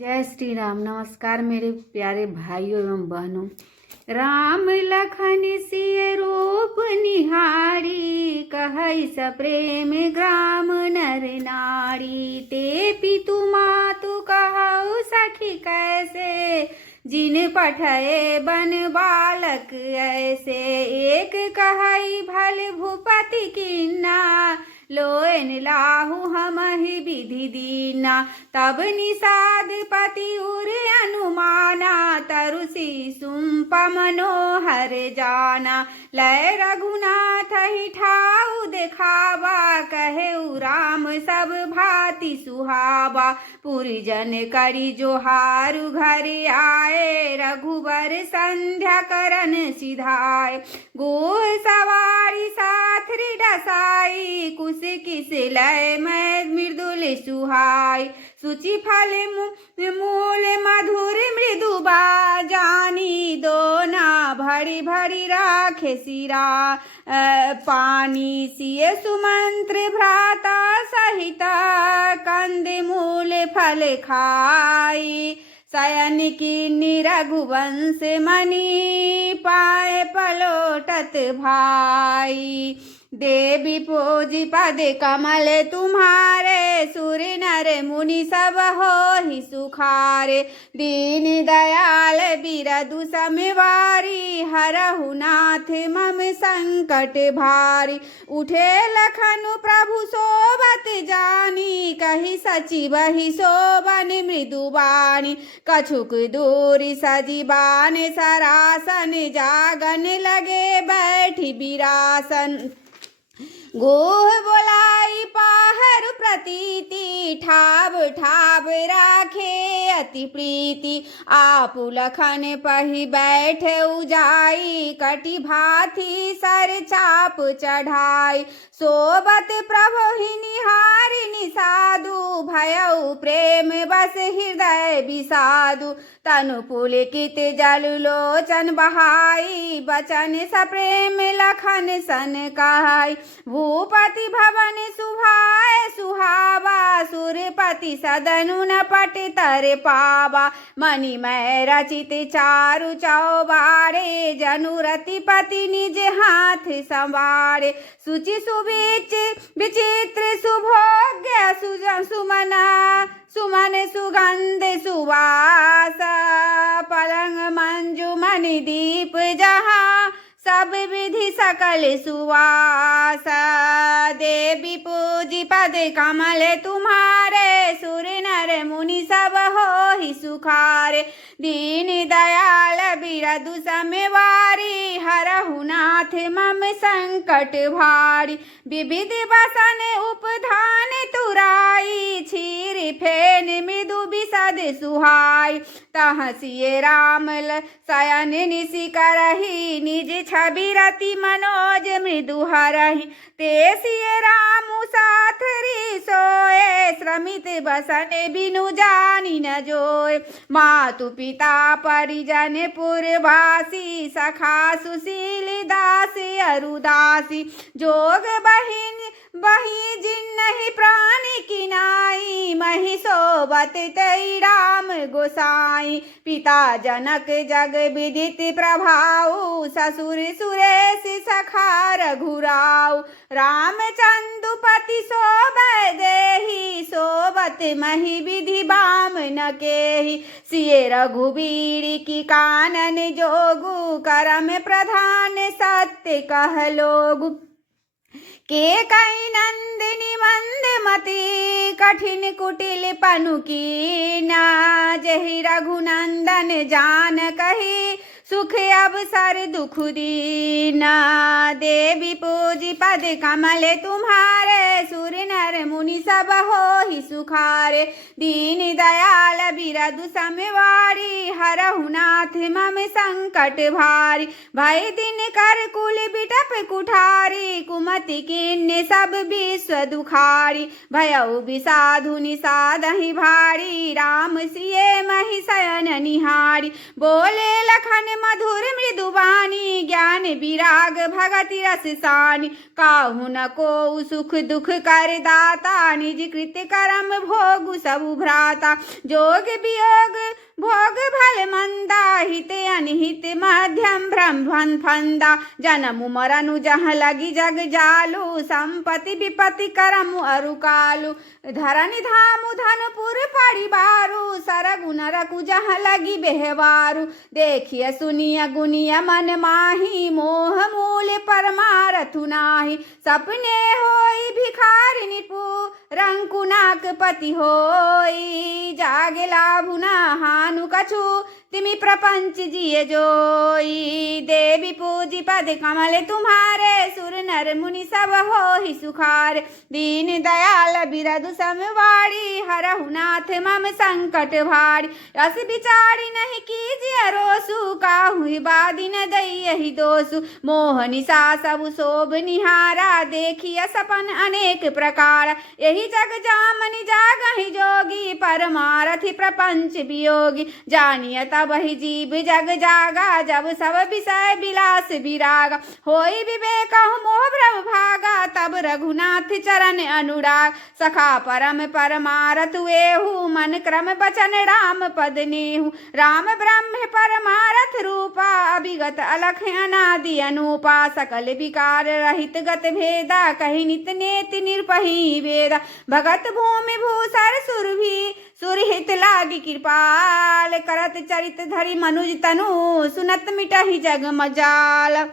जय श्री राम। नमस्कार मेरे प्यारे भाइयों एवं बहनों। राम लखन सिय रूप निहारी, कहै स प्रेम ग्राम नर नारी। ते पितु मातु कहौ सखी कैसे, जिन पठये बन बालक ऐसे। एक कहै भल भूपति किन्ना, लोएन लाहु हमहि विधि दीना। तब निषाद पति उर अनुमाना, तरुषि सुम्प मनोहर जाना। लय रघुनाथ ही ठाउ देखावा, कहेउ राम सब भांति सुहावा। पुरजन करि जोहारु घर आए, रघुबर संध्या करन सिधाए। गोह सवारी साथरी डसाई, कुश किस लय मैं मृदुल सुहाई। सुचि फल मूल मधुर मृदु बाजानी, दोना भरी भरी राखे सिरा पानी। सिय सुमंत्र भ्राता सहित, कंद मूल फल खाई। शयन की रघुवंश मणि, पाए पलोटत भाई। देवी पूजी पद कमल तुम्हारे, सुर नर मुनि सब होहि सुखारे। दीन दयाल बिरदु समवारी, हरहु नाथ मम संकट भारी। उठे लखनु प्रभु सोबत जानी, कहि सचिवहि शोभन मृदुबानी। कछुक दूरी सजीबान सरासन, जागन लगे बैठी बिरासन। गोह बोलाई पाहर प्रतीति, ठाव ठाव राखे अति प्रीति। आपु लखन पहि बैठ उजाई, कटि भाथी सर चाप चढ़ाई। सोबत प्रभु ही निहारि निसादु, भयउ प्रेम बस हृदय विषादु। तनु पुलकित जल लोचन बहाई, बचन सप्रेम लखन सन कहाई। भूपति भवन सुभाए सुहावा, सुरपति सदनु न पट तर पावा। मणिमय रचित चारु चौबारे, जनु रतिपति निज हाथ संवारे। सुचि सुविच विचित्र सुभोग्य सुमन सुगंध सुवास। पलंग मंजु मणि दीप जहाँ, सब विधि सकल सुवास। देवी पूजी पद कमल तुम्हारे, सुर नर मुनि सब होहि सुखारे। दीन दयाल बिरदु समवारी, हरहु नाथ मम संकट भारी। विविध बसन उपधान तुराई, क्षीर फेन मृदु बिसद सुहाई। तहाँ सिय राम शयन निशि करहि, निज छवि रति मनोज मृदु हरहि। ते सिय रामु साथरी सोए, श्रमित बसन बिनु जानि न जोए। मातु पिता परिजन पुरवासी, सखा सुशील दास अरुदासी। जोग बही जिन्नहि प्राण किनाई, महि सोबत तै राम गोसाई। पिता जनक जग विदित प्रभाऊ, ससुर सुरेश सखा रघुराऊ। रामचंदु पति शोभै देहि, सोबत महि विधि बाम न केहि। सिय रघुबीर की कानन जोगु, करम प्रधान सत्य कह लोगु। के कई नंदिनी मंदमती, कठिन कुटिल पनु कीना। जहि रघुनंदन जान कही, सुख अवसर दुख दीना। देवी पूजी पद कमल तुम्हारे, सुर नर मुनि सब होहि सुखारे। दीन दयाल बिरदु समवारी, हरहु नाथ मम संकट भारी। भय दिन कर कुल बिटप कुठारी, कुमति किन्ने सब विश्व दुखारी। भयउ विषाधु निषादहि भारी, राम सिय महि शयन निहारी। बोले लखन मधुर मृदुबानी, ज्ञान विराग भगति रस सानी, काहू न को सुख दुख कर दाता, निज कृत कर्म भोग सब भ्राता, जोग वियोग भोग भल मंदा, हित अनहित मध्यम भ्रम फंदा, जन्म मरनु जहाँ लगी जग जालू, संपत्ति विपत्ति करम अरुकालू, धरनि धामु धनपुर परिवारू, सरगुन रकु जहाँ लगी बेहवारू, देखिए सुनिय गुनिय मन माही, मोह मूल परमारथु नाही, सपने होई भिखारी निपु, रंकुनाक पति होई, जागे लाभु न हानु कछु, तिमि प्रपंच जिय जोई, देवी पूजी पद कमल तुम्हारे, सुर नर मुनि सब हो ही सुखार, दीन दयाल बिरदु समवाड़ी, हरहु नाथ मम संकट भारी, रस बिचारी नहीं कीजिए रोसु, काहु बादी न दई दोसु, मोह निशा सब शोभ निहारा, देखिए सपन अनेक प्रकार, यही जग जामनि जागहि जोगी, परमारथि प्रपंच वियोगी, जानिय तब ही जीव जग जागा, जब सब विषय विलास विरागा, होई विवेक मोह भ्रम भागा, तब रघुनाथ चरण अनुराग, सखा परम परमारथ एहु, मन क्रम बचन राम पद नेहु, राम ब्रह्म परमारथ रूपा, अभिगत अलख अनादि अनूपा, सकल विकार रहित गत भेदा, कहि नित नेति निर्पहि वेदा, भगत भूमि भूसर सुरभि, सुरहित लागी कृपाल, करत चरित धरि मनुज तनु, सुनत मिटहि जग मजाल,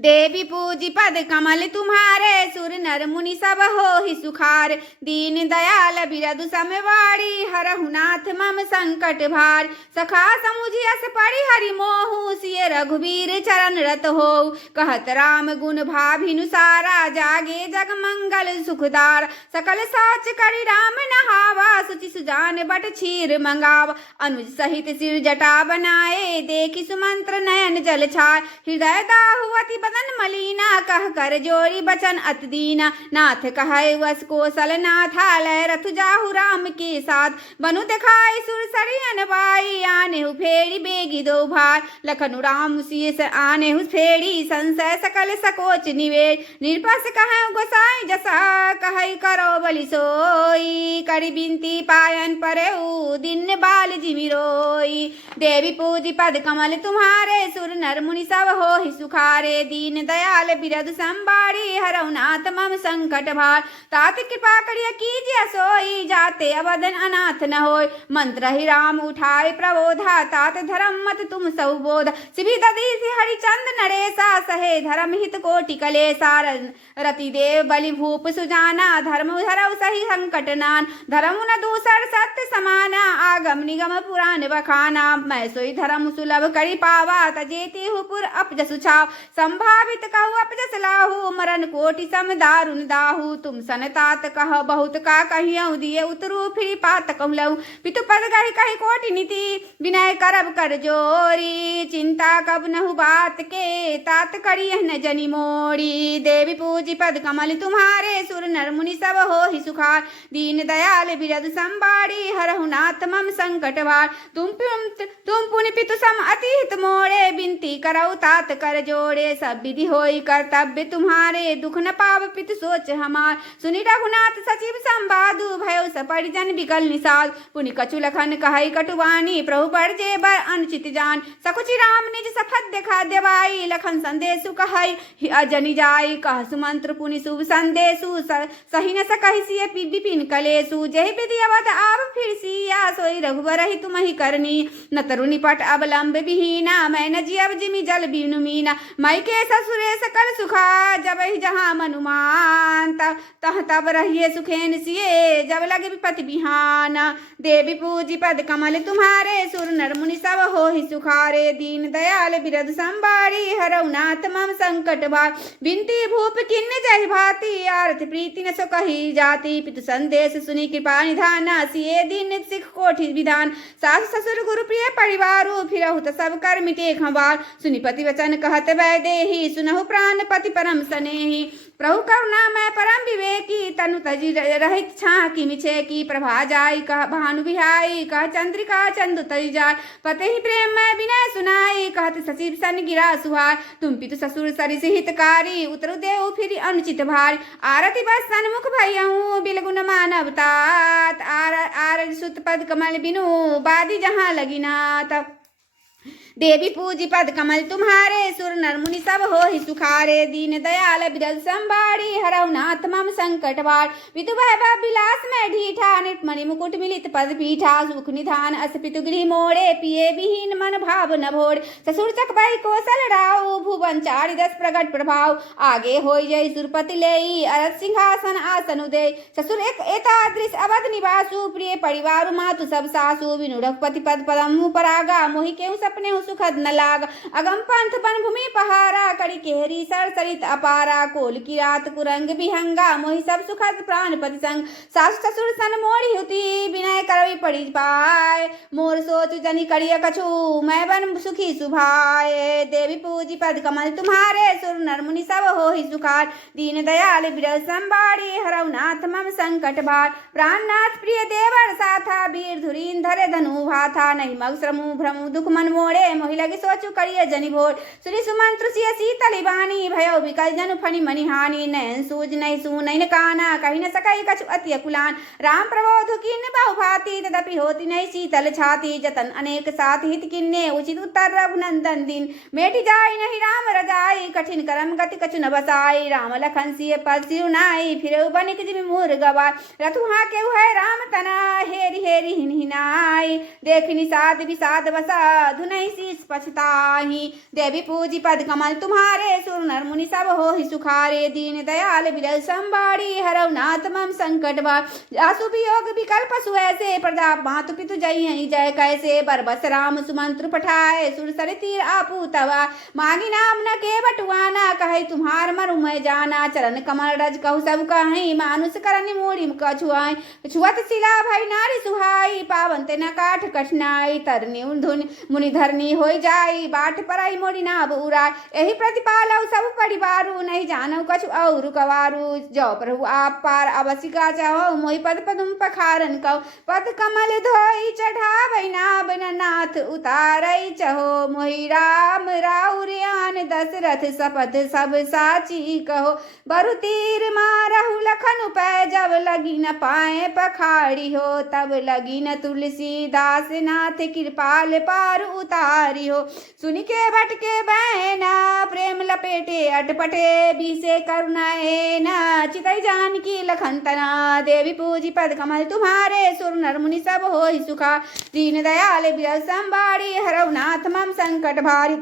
देवी पूजी पद कमल तुम्हारे, सुर नर मुनि सब हो ही सुखार, दीन दयाल बिरदु समवाड़ी, हरहु नाथ मम संकट भार, सखा समुझि अस परि हरि मोहु, सिय रघुवीर चरण रत हो, कहत राम गुण भाभिनुसारा, जागे जग मंगल सुखदार, सकल साच करि राम नहावा, सुचि सुजान बट क्षीर मंगावा, अनुज सहित सिर जटा बनाए, देखि सुमंत्र नयन जल छाय, हृदय दाहुवति बदन मलीना, कह कर जोरी बचन अत दीना, नाथ कहे वस कोसल नाथा, लय रथ जाहु राम के साथ, बनु दिखाई सुर सरी अनबाई, आने हु फेरी बेगी दो भाई, लखनु राम शीस आने हु फेरी, संशय सकल सकोच निवेश, निर्पस कहे गोसाई जसा, कहे करो बलि सोई, करि बिनती पायन परेऊ, दिन बाल जिमि रोई, देवी पूजी पद कमल तुम्हारे, सुर नर मुनि सब हो ही सुखारे, दीन दयाल बिरदु संबाड़ी, हरहु नाथ मम संकट भार, तात कृपा करिय कीजिए सोई, जाते अवदन अनाथ न होय, मंत्र ही राम उठाए प्रबोधा, तात धर्म मत तुम सब बोध, सिभि दधि हरिचंद नरेसा, सहे धर्म हित कोटि कलेसा, रति देव बलि भूप सुजाना, धर्म धरऊ सही संकट नान, धर्म न दूसर सत्य समाना, आगम निगम पुराण बखाना, मैं सोई धर्म सुलभ करि पावा, तजेति हुपुर अपजसु छाव, संभावित कहु अपजस लाहू, मरण कोटि सम दारुण दाहू, तुम सन तात कह बहुत का कहियऊ, दिए उतरू फिर पात कहलऊ, पितु पद गहि कहि कोटि नीति, विनय करब कर जोरी, चिंता कब नहु बात के, तात करियह न जनि मोरी, देवी पूजी पद कमल तुम्हारे, सुर नर मुनि सब हो ही सुखार, दीन दयाल बिरदु संबाड़ी, हरहु नाथ मम संकट भार, तुम पुनि पितु सम अति हित मोड़े, बिनती करऊ तात कर जोड़े, सब विधि होई कर्तव्य तुम्हारे, दुख न पाव पितु सोच हमार, सुनि रघुनाथ सचिव संवादु, भयो स परिजन विकल निषाद, पुनि कछु लखन कहई कटुवानी, प्रभु पर जे बर अनुचित जान, सकुचि राम निज सफद देखा देवाई, लखन संदेशु कहई अजनि जाई, कह सुमंत्र पुनि शुभ संदेशु, सही न सकहि सिय विपिन कलेसु, जहि विधि अवध आव फिर सिया, सोई रघुबर ही तुम ही करनी, न तरुनि पट अवलंब विहीना, मैं न जियब जिमि जल बिनु मीना, मई के ससुरे सकल सुखा, जब ही जहाँ मनुमान, तह तब रहिए सुखेन सिए, जब लगे विपति बिहाना, देवी पूजी पद कमल तुम्हारे, सुर नर मुनि सब हो ही सुखारे, दीन दयाल बिरदु संबाड़ी, हरहु नाथ मम संकट भार, बिनती भूप किन्न जहि भांति, आरती प्रीति न सो कही जाति, पितु संदेश सुनि कृपा निधाना, सिए दीन सिख कोटि विधान, सास ससुर गुरु प्रिय परिवारु, फिरहु त सब कर मिटे खंवार, सुनि पति वचन कहत वै देहि, सुनहु प्राण पति परम सनेहि, प्रभु करुणा मैं परम विवेकी तनु तजी रहित छा की मिछे की प्रभा जाई कह भानु बिहाई कह चंद्रिका चंदु तजी जाय पते ही प्रेम मैं विनय सुनाई कहत सचिव सन गिरा सुहाय तुम पितु ससुर सरिस हितकारी उतरु देव फिर अनुचित भारी आरती बस सन्मुख भैयहूँ बिलगुन मानवतात आर सुत पद कमल बिनु बादी जहाँ लगी नाथ देवी पूजी पद कमल तुम्हारे सुर नर मुनि सब हो ही सुखारे दीन दयाल बिरल संबाड़ी हरऊ नाथ मम संकट बार पितु वैभव विलास में ढीठा निटमणि मुकुट मिलित पद पीठा सुख निधान अस पितु गृह मोड़े पिए विहीन मन भाव न भोड़ ससुर चकबाई कौशल राव भुवन चारि दस प्रगट प्रभाव आगे हो जय सुरपति लेई अरथ सिंहासन आसन उदय ससुर एक एतादृश अवध निवासु प्रिय परिवार मातु सब सासु विनु रघुपति पद पदम परागा मोहि केहू सपने सुखद न लाग अगम पंथ बन भूमि पहारा कड़ी केहरी सर सरित अपारा कोल की रात कुरंग विहंगा मोहि सब सुखद प्राणपति संग सासु ससुर सन मोड़ी हुती विनय करवी पड़ी पाए मोर सोच जनी करिय कछु मैं बन सुखी सुभाए देवी पूजी पद कमल तुम्हारे सुर नर मुनि सब हो ही सुखार दीन दयाल बिरल संबाड़ी हरऊ नाथ मम संकट भार प्राणनाथ प्रिय देवर साथा वीर धुरीन धरे धनु भाथा नहीं मग श्रमु भ्रमु दुख मन मोड़े मोहि लगी सोचु करिय जनि भोर सुनि सुमंत्र सिय शीतल बानी भयो विकल जनु फनि मनि हानि नयन सूज नहीं सु नैन काना कहि न सकई कछु अति कुलान राम प्रबोध किन्न बहु भाति तदपि होति नहीं शीतल छाती जतन अनेक साथ हित किन्ने उचित उत्तर रघुनंदन दिन मेटि जाय नहीं राम रजाई कठिन करम गति कछु न बसाई राम लखन सिय पद सिरुनाई फिर बनिक जिमि मूर गवाय रतु हाँ केहु है राम तना हेरि हेरि हिन हिनाई देखि साध विषाद बसा धुनहि शीस पछताही देवी पूजी पद कमल तुम्हारे सुर नर मुनि सब हो ही सुखारे दीन दयाल बिरल संबाड़ी हरऊ नाथ मम संकट बार आसु वियोग विकल्प सुऐसे प्रताप मातु पितु जय जय कैसे बरबस राम सुमंत्र पठाए सुर सर तीर आपू तवा मांगी नाम न के बटुआना कहे तुम्हार मरु मैं जाना चरण कमल रज कहु सब कहीं मानुष करनि मूड़ी कछुआई छुअत शिला भई नारी सुहाई पावन ते न काठ कठनाई तरनी धुन मुनि धरनी होई जाई बाट पराई मोड़ी ना बुरा यही प्रतिपालव सब परिवारू नहीं जानव कछु और कवारू जो प्रभु आप पार अवसिका चाहो मोहि पद पदुम पखारन कहो पद कमल धोई चढ़ावै नाभ नाथ उतारई चहो मोहि राम राउरियान दशरथ सपथ सब साची कहो बरु तीर मारहु लखन पै जब लगी न पाए पखाड़ी हो तब लगी न तुलसीदास नाथ कृपाल पार उतारी हो सुनि के बट के बहना प्रेम लपेटे अटपटे बीसे करुणाए न चितई जानकी लखन तना देवी पूजी पद कमल तुम्हारे सुर नर मुनि सब हो ही सुखा दीन दयाल बिरल संबाड़ी हरऊ नाथ मम संकट भारी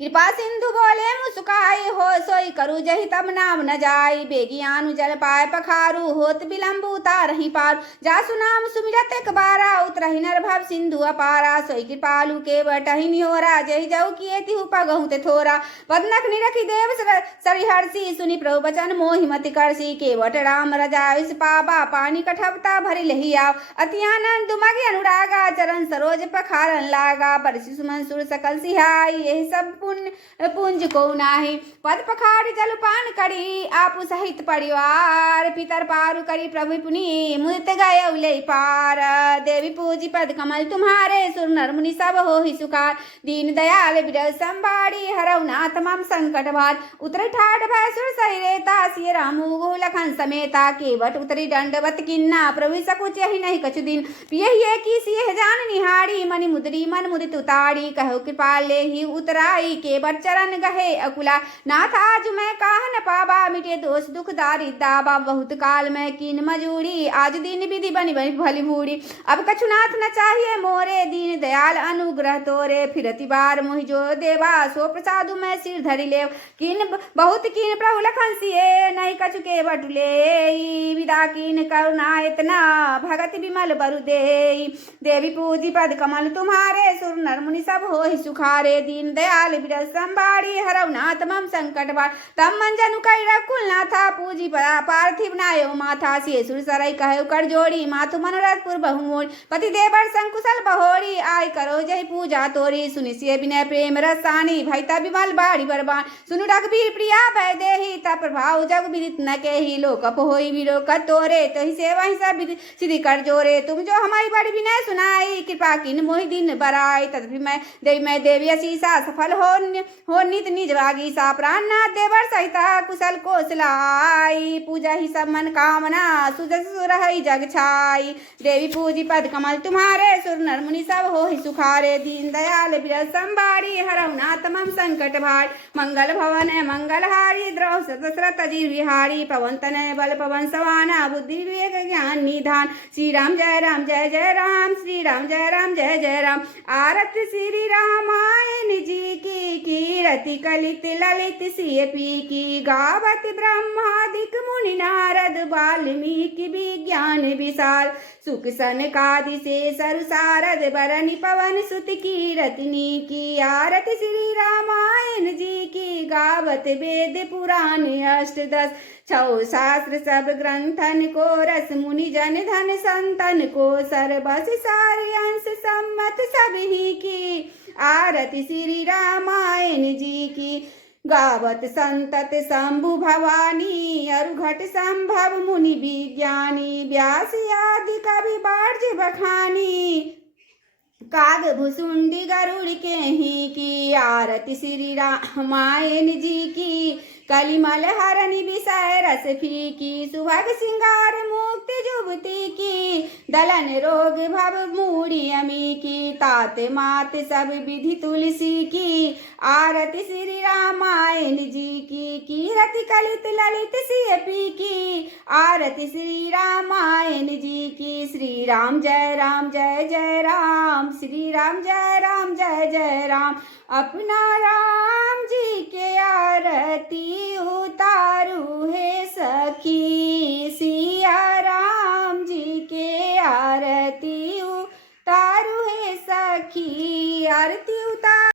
कृपा सिंधु बोले मुसुकाई हो सोई करू जहि तब नाम न जाई बेगियानु जल पाए पखारू होत विलंब उतारहि पार जासु नाम सुमिरत एक बारा उतरहि नर भव सिंधु अपारा सोई कृपालु के बटहि निहोरा जहि जऊ किए तिहु पगहु ते थोरा पदनक निरखि देव सरिहर्षि सुनि प्रभु बचन मोहि मति करसी के बट राम रजाइस पाबा पानी कठबता भरि लहि आव अति आनंद दुमगे अनुरागा चरण सरोज पखारन लागा बरसि सुमन सुर सकल सिहाई यही सब पुंज को नाही पद पखाड़ जलपान करी आपु सहित परिवार पितर पारु करी प्रभु पुनि मुत गए उले पार देवी पूजी पद कमल तुम्हारे सुर नर मुनि सब हो ही सुखार दीन दयाल बिरल संबाड़ी हरऊ नाथ मम संकट भार उतरे ठाठ भय सुर सहिरेता सिय रामु गो लखन समेता केवट उतरी दंडवत किन्ना प्रभु सकुच ही नहीं कछु दिन पिए की सिय जान निहारी मनि मुदरी मन मुदित उतारी कहो कृपाले ही उतराई के बट चरण गहे अकुला नाथ आज मैं काह न पाबा मिटे दोष दुख दारी दाबा बहुत काल में कीन मजूरी आज दिन विधि बनी बनी भली भूरी अब कछु नाथ न चाहिए मोरे दीन दयाल अनुग्रह तोरे फिरति बार मोहि जो देवा सो प्रसादु मैं सिर धरि लेव कीन बहुत कीन प्रभु लखन सिए नहीं कछु के बटुले विदा कीन करुणा इतना भगति विमल बरु देई देवी पूजी पद कमल तुम्हारे सुर नर मुनि सब हो ही सुखारे दीन दयाल दयाल बिरस संभारी हरौना तमम संकट बार तम मन जनु कैरा कुल ना था पूजी पार्थिव नायो माथा से सुर सरई कहे कर जोड़ी माथु मनोरथपुर बहुमोड़ पति देवर संकुशल बहोरी आय करो जय पूजा तोरी सुनि सिय विनय प्रेम रसानी भैता विमल बाड़ी बरबान सुनु रघुबीर प्रिया भय देहि ता प्रभाव जग विदित न केहि लोकप होई विरो कतोरे तहि सेवा ही सब सिद्धि कर जोरे तुम जो हमारी बड़ी विनय सुनाई कृपा किन मोहि दिन बराई तदपि मैं देवी असीसा सफल हो नित निज भागी सा प्राणनाथ देवर सहिता कुशल कोसलाई पूजा ही सब मन कामना सुजस सुरहई जग छाई देवी पूजी पद कमल तुम्हारे सुर नर मुनि सब हो सुखारे दीन दयाल बिरस संभारी हरौना तमम संकट भार मंगल भवन मंगलहारी द्रौ दशरथ जी विहारी पवन तनय बल पवन सवाना बुद्धि विवेक ज्ञान निधान श्री राम जय राम श्री राम जय जय राम आरती श्री रामायण जी की कीरति कलित ललित सियपी की गावत ब्रह्मादिक मुनि नारद वाल्मीकि विज्ञान विशाल सुख सनकादि से सरु सारद बरनि पवन सुत कीरतिनी की आरती श्री रामायण जी की गावत वेद पुराण अष्टदश छौ शास्त्र सब ग्रंथन को रस मुनि जन धन संतन को सर्वस सारे अंश सम्मत सभी की आरती श्री रामायण जी की गावत संतत शंभु भवानी अरुघट संभव मुनि विज्ञानी व्यास आदि कवि बार्ज बखानी काग भुसुंडी गरुड़ के ही की आरती श्री रामायण जी की कलिमल हरनि विषय रस फीकी सुभग सिंगार मुक्ति जुबती की दलन रोग भव मूढ़ी अमी की तात मात सब विधि तुलसी की आरती श्री रामायण जी की कीरति कलित ललित सियपी की आरती श्री रामायण जी की श्री राम जय जय राम श्री राम जय जय राम अपना राम जी के